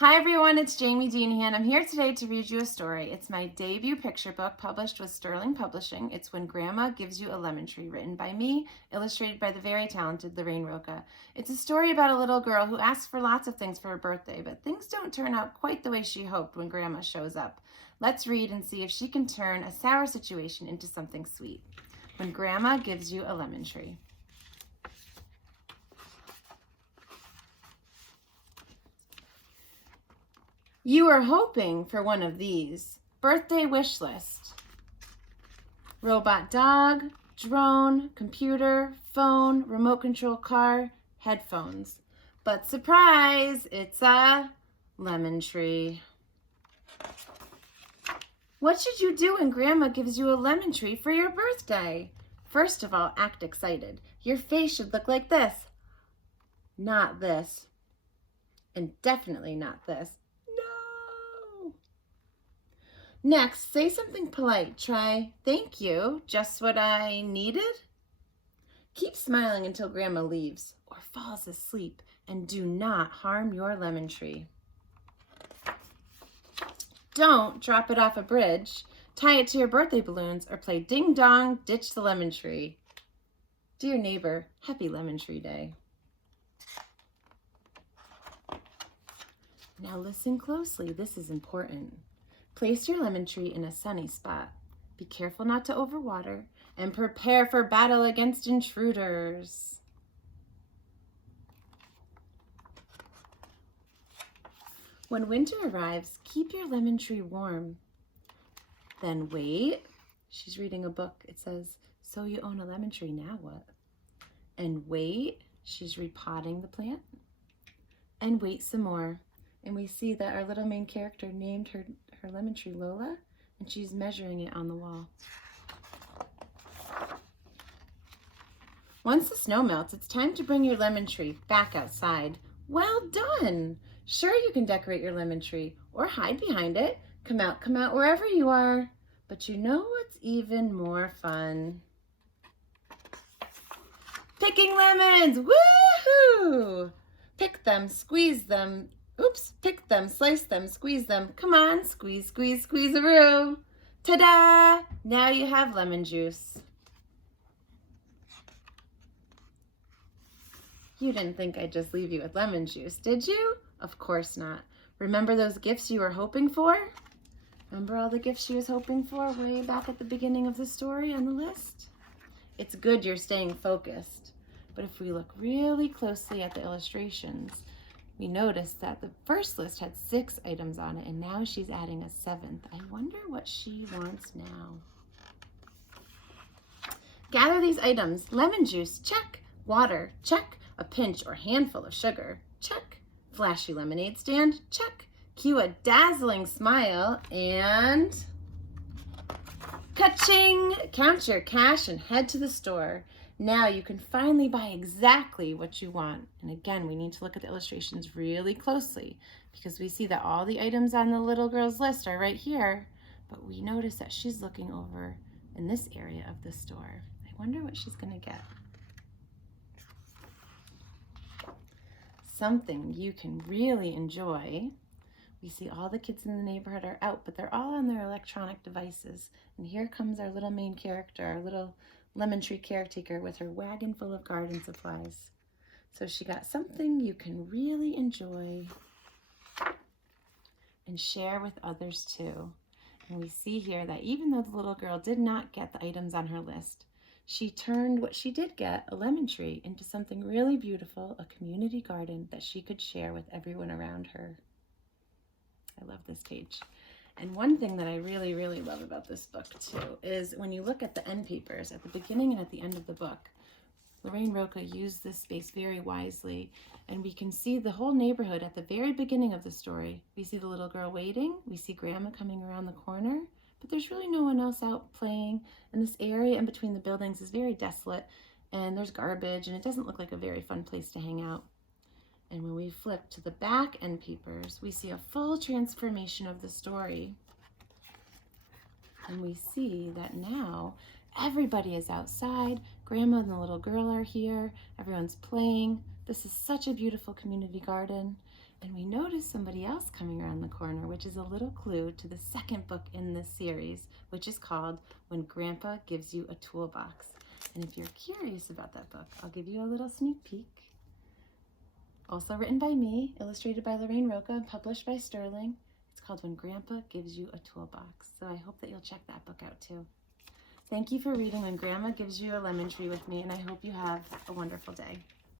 Hi everyone, it's Jamie Deenihan. I'm here today to read you a story. It's my debut picture book published with Sterling Publishing. It's When Grandma Gives You a Lemon Tree, written by me, illustrated by the very talented Lorraine Roca. It's a story about a little girl who asks for lots of things for her birthday, but things don't turn out quite the way she hoped when Grandma shows up. Let's read and see if she can turn a sour situation into something sweet. When Grandma Gives You a Lemon Tree. You are hoping for one of these. Birthday wish list. Robot dog, drone, computer, phone, remote control car, headphones. But surprise, it's a lemon tree. What should you do when Grandma gives you a lemon tree for your birthday? First of all, act excited. Your face should look like this. Not this. And definitely not this. Next, say something polite. Try, thank you, just what I needed. Keep smiling until Grandma leaves or falls asleep, and do not harm your lemon tree. Don't drop it off a bridge, tie it to your birthday balloons, or play ding dong, ditch the lemon tree. Dear neighbor, happy Lemon Tree Day. Now listen closely, this is important. Place your lemon tree in a sunny spot. Be careful not to overwater and prepare for battle against intruders. When winter arrives, keep your lemon tree warm. Then wait. She's reading a book. It says, so you own a lemon tree, now what? And wait. She's repotting the plant. And wait some more. And we see that our little main character named her lemon tree Lola, and she's measuring it on the wall. Once the snow melts, it's time to bring your lemon tree back outside. Well done! Sure, you can decorate your lemon tree or hide behind it. Come out wherever you are. But you know what's even more fun? Picking lemons! Woohoo! Pick them, squeeze them. Oops, pick them, slice them, squeeze them. Come on, squeeze, squeeze, squeeze-a-roo. Ta-da! Now you have lemon juice. You didn't think I'd just leave you with lemon juice, did you? Of course not. Remember those gifts you were hoping for? Remember all the gifts she was hoping for way back at the beginning of the story on the list? It's good you're staying focused. But if we look really closely at the illustrations, we noticed that the first list had 6 items on it, and now she's adding a 7th. I wonder what she wants now. Gather these items. Lemon juice, check. Water, check. A pinch or handful of sugar, check. Flashy lemonade stand, check. Cue a dazzling smile, and ka-ching! Count your cash and head to the store. Now you can finally buy exactly what you want. And again, we need to look at the illustrations really closely because we see that all the items on the little girl's list are right here, but we notice that she's looking over in this area of the store. I wonder what she's gonna get. Something you can really enjoy. We see all the kids in the neighborhood are out, but they're all on their electronic devices. And here comes our little main character, our little lemon tree caretaker with her wagon full of garden supplies. So she got something you can really enjoy and share with others too. And we see here that even though the little girl did not get the items on her list, she turned what she did get, a lemon tree, into something really beautiful, a community garden that she could share with everyone around her. I love this page. And one thing that I really, really love about this book too is when you look at the end papers at the beginning and at the end of the book, Lorraine Roca used this space very wisely, and we can see the whole neighborhood at the very beginning of the story. We see the little girl waiting, we see Grandma coming around the corner, but there's really no one else out playing, and this area in between the buildings is very desolate, and there's garbage, and it doesn't look like a very fun place to hang out. And when we flip to the back end papers, we see a full transformation of the story. And we see that now everybody is outside. Grandma and the little girl are here. Everyone's playing. This is such a beautiful community garden. And we notice somebody else coming around the corner, which is a little clue to the second book in this series, which is called When Grandpa Gives You a Toolbox. And if you're curious about that book, I'll give you a little sneak peek. Also written by me, illustrated by Lorraine Roca, and published by Sterling. It's called When Grandpa Gives You a Toolbox. So I hope that you'll check that book out too. Thank you for reading When Grandma Gives You a Lemon Tree with me, and I hope you have a wonderful day.